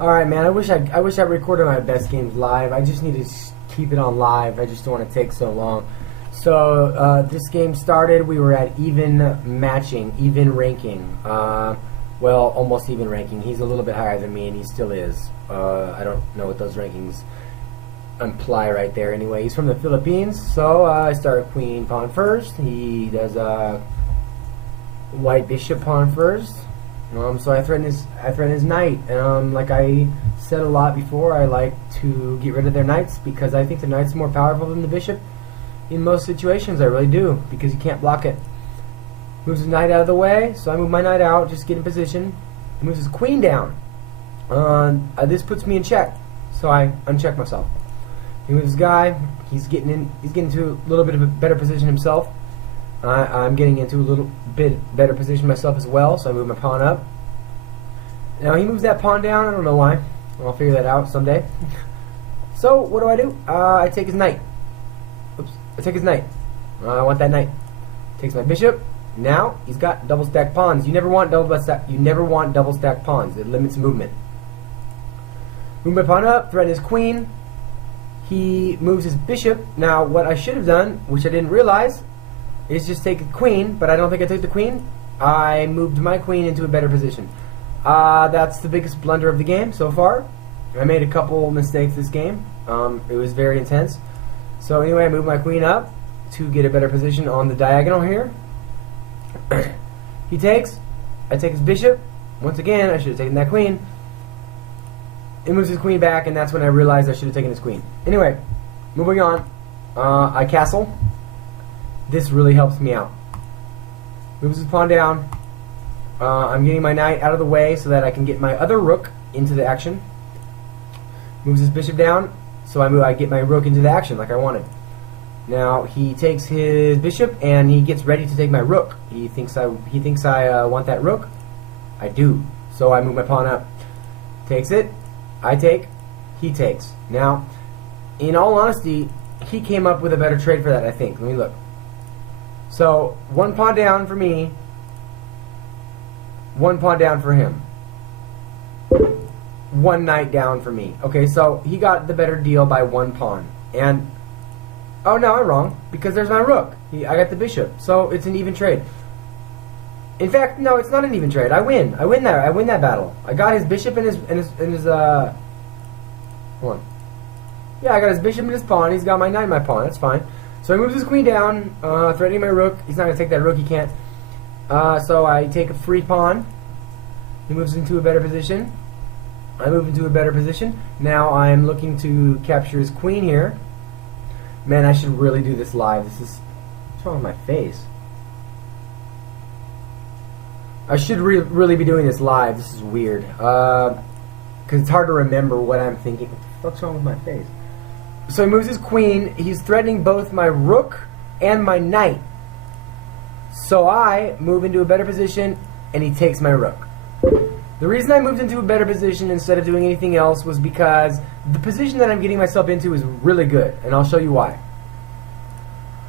Alright, man, I wish I recorded my best games live. I just need to keep it on live. I just don't want to take so long. So, this game started, we were at even matching, even ranking. Well, almost even ranking. He's a little bit higher than me, and he still is. I don't know what those rankings imply right there. Anyway, he's from the Philippines, so I started queen pawn first. He does white bishop pawn first. So I threaten his knight. Like I said a lot before, I like to get rid of their knights because I think the knight's more powerful than the bishop in most situations. I really do, because you can't block it. Moves his knight out of the way, so I move my knight out, just get in position. He moves his queen down. This puts me in check, so I uncheck myself. He moves his guy. He's getting into a little bit of a better position himself. I'm getting into a little bit better position myself as well, so I move my pawn up. Now he moves that pawn down. I don't know why. I'll figure that out someday. So what do? I take his knight. Oops. I take his knight. I want that knight. Takes my bishop. Now he's got double stacked pawns. You never want double stacked pawns. It limits movement. Move my pawn up. Threaten his queen. He moves his bishop. Now what I should have done, which I didn't realize, is just take a queen, but I don't think I took the queen. I moved my queen into a better position. That's the biggest blunder of the game so far. I made a couple mistakes this game. It was very intense. So anyway, I moved my queen up to get a better position on the diagonal here. He takes. I take his bishop. Once again, I should have taken that queen. He moves his queen back, and that's when I realized I should have taken his queen. Anyway, moving on. I castle. This really helps me out. Moves his pawn down. I'm getting my knight out of the way so that I can get my other rook into the action. Moves his bishop down, so I get my rook into the action like I wanted. Now he takes his bishop and he gets ready to take my rook. He thinks I want that rook. I do. So I move my pawn up. Takes it. I take. He takes. Now, in all honesty, he came up with a better trade for that, I think. Let me look. So, one pawn down for me, one pawn down for him. One knight down for me. Okay, so he got the better deal by one pawn. And, oh no, I'm wrong, because there's my rook. I got the bishop, so it's an even trade. In fact, no, it's not an even trade. I win. I win that battle. I got his bishop and his hold on. Yeah, I got his bishop and his pawn. He's got my knight and my pawn. That's fine. So he moves his queen down, threatening my rook. He's not going to take that rook. He can't. So I take a free pawn. He moves into a better position. I move into a better position. Now I'm looking to capture his queen here. Man, I should really do this live. What's wrong with my face? I should really be doing this live. This is weird. Because it's hard to remember what I'm thinking. What the fuck's wrong with my face? So he moves his queen. He's threatening both my rook and my knight. So I move into a better position, and he takes my rook. The reason I moved into a better position instead of doing anything else was because the position that I'm getting myself into is really good, and I'll show you why.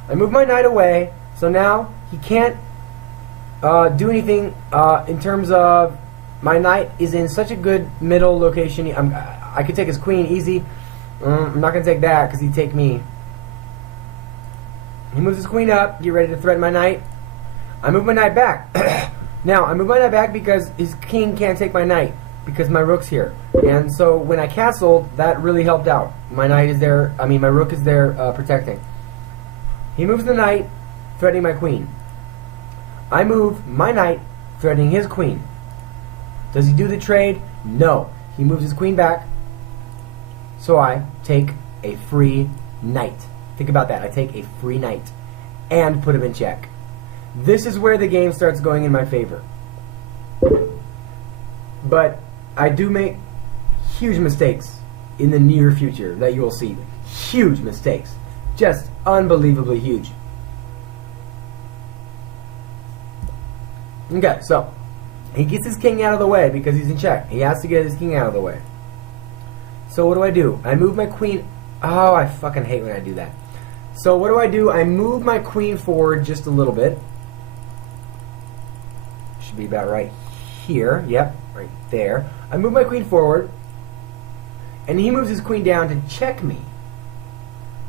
I move my knight away, so now he can't do anything in terms of my knight is in such a good middle location. I could take his queen easy. I'm not going to take that because he'd take me. He moves his queen up, get ready to threaten my knight. I move my knight back. Now, I move my knight back because his king can't take my knight because my rook's here. And so when I castled, that really helped out. My knight is there, my rook is there protecting. He moves the knight, threatening my queen. I move my knight, threatening his queen. Does he do the trade? No. He moves his queen back. So I take a free knight. Think about that. I take a free knight and put him in check. This is where the game starts going in my favor. But I do make huge mistakes in the near future that you will see. Huge mistakes. Just unbelievably huge. Okay, so he gets his king out of the way because he's in check. He has to get his king out of the way. So what do? I move my queen. Oh, I fucking hate when I do that. So what do? I move my queen forward just a little bit. Should be about right here. Yep, right there. I move my queen forward. And he moves his queen down to check me.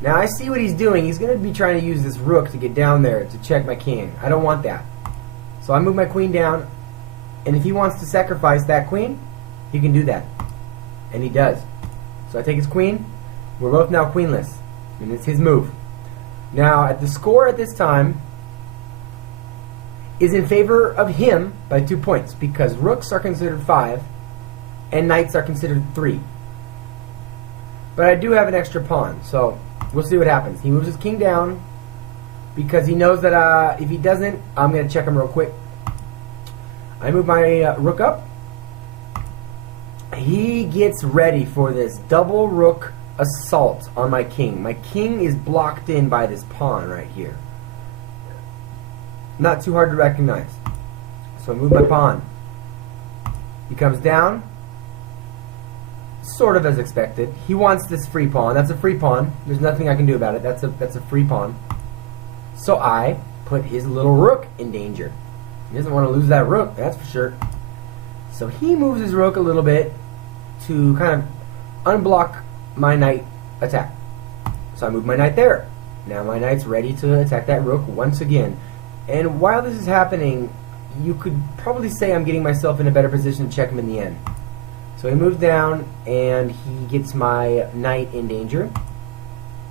Now I see what he's doing. He's going to be trying to use this rook to get down there to check my king. I don't want that. So I move my queen down, and if he wants to sacrifice that queen, he can do that. And he does. So I take his queen. We're both now queenless. And it's his move. Now, at the score at this time is in favor of him by 2 points, because rooks are considered 5 and knights are considered 3. But I do have an extra pawn, so we'll see what happens. He moves his king down because he knows that if he doesn't, I'm going to check him real quick. I move my rook up. He gets ready for this double rook assault on my king. My king is blocked in by this pawn right here. Not too hard to recognize. So I move my pawn. He comes down, sort of as expected. He wants this free pawn. That's a free pawn. There's nothing I can do about it. That's a free pawn. So I put his little rook in danger. He doesn't want to lose that rook, that's for sure. So he moves his rook a little bit to kind of unblock my knight attack. So I move my knight there. Now my knight's ready to attack that rook once again. And while this is happening, you could probably say I'm getting myself in a better position to check him in the end. So he moves down, and he gets my knight in danger.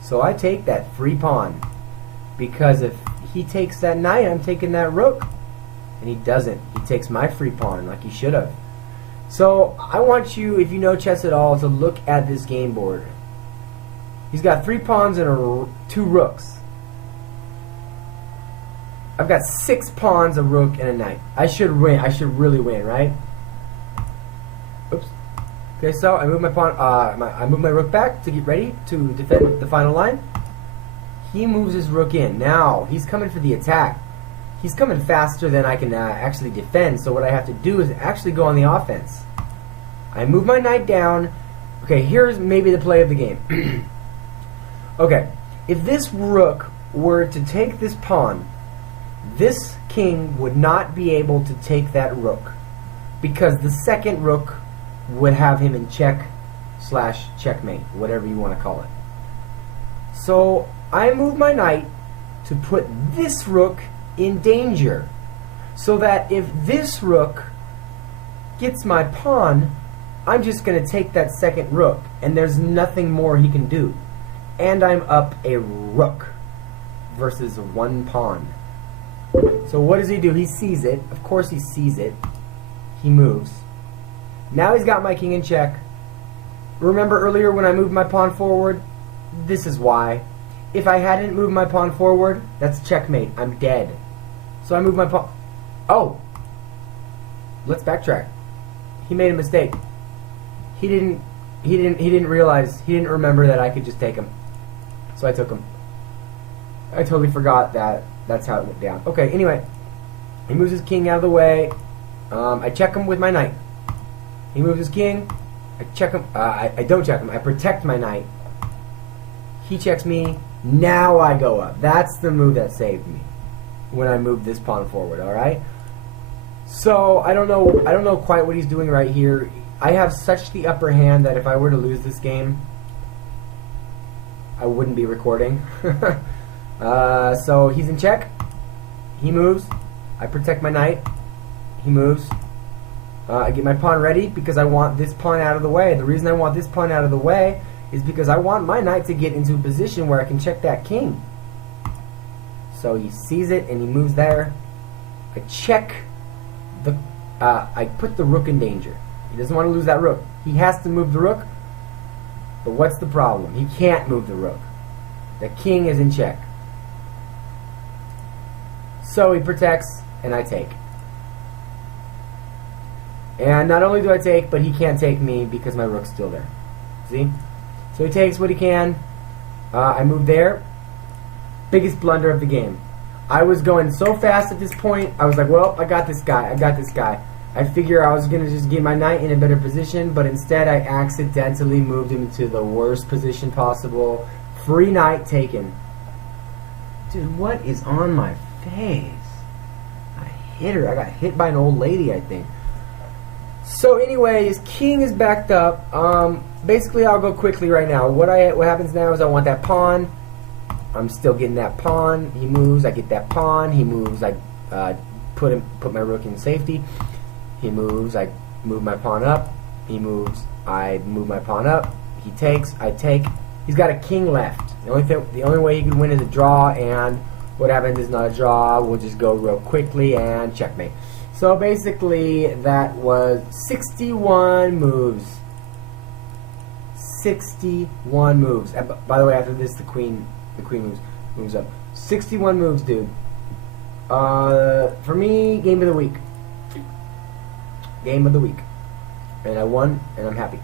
So I take that free pawn, because if he takes that knight, I'm taking that rook. And he doesn't. He takes my free pawn like he should have. So I want you, if you know chess at all, to look at this game board. He's got 3 pawns and 2 rooks. I've got 6 pawns, a rook, and a knight. I should win. I should really win, right? Oops. Okay, so I move my pawn. I move my rook back to get ready to defend the final line. He moves his rook in. Now he's coming for the attack. He's coming faster than I can actually defend. So what I have to do is actually go on the offense. I move my knight down. Okay, here's maybe the play of the game. Okay, if this rook were to take this pawn, this king would not be able to take that rook, because the second rook would have him in check / checkmate, whatever you want to call it. So I move my knight to put this rook in danger, so that if this rook gets my pawn, I'm just going to take that second rook, and there's nothing more he can do. And I'm up a rook versus 1 pawn. So what does he do? He sees it. Of course he sees it. He moves. Now he's got my king in check. Remember earlier when I moved my pawn forward? This is why. If I hadn't moved my pawn forward, that's checkmate. I'm dead. So I move my pawn. Oh! Let's backtrack. He made a mistake. He didn't realize, he didn't remember that I could just take him. So I took him. I totally forgot that that's how it went down. Okay, anyway. He moves his king out of the way. I check him with my knight. He moves his king. I check him. I don't check him. I protect my knight. He checks me. Now I go up. That's the move that saved me when I moved this pawn forward. All right. So I don't know quite what he's doing right here. I have such the upper hand that if I were to lose this game, I wouldn't be recording. So he's in check. He moves. I protect my knight. He moves. I get my pawn ready because I want this pawn out of the way. The reason I want this pawn out of the way is because I want my knight to get into a position where I can check that king. So he sees it and he moves there. I check the... I put the rook in danger. He doesn't want to lose that rook. He has to move the rook. But what's the problem? He can't move the rook. The king is in check. So he protects, and I take. And not only do I take, but he can't take me because my rook's still there. See? So he takes what he can. I move there. Biggest blunder of the game. I was going so fast at this point, I was like, well, I got this guy. I got this guy. I figure I was going to just get my knight in a better position, but instead I accidentally moved him into the worst position possible. Free knight taken. Dude, what is on my face? I hit her. I got hit by an old lady, I think. So anyways, king is backed up. Basically, I'll go quickly right now. What happens now is I want that pawn. I'm still getting that pawn. He moves. I get that pawn. He moves. I put my rook in safety. He moves. I move my pawn up. He moves. I move my pawn up. He takes. I take. He's got a king left. The only way he could win is a draw, and what happens is not a draw. We'll just go real quickly and checkmate. So basically, that was 61 moves. 61 moves. And by the way, after this, the queen moves up. 61 moves, dude. For me, game of the week. Game of the week. And I won, and I'm happy.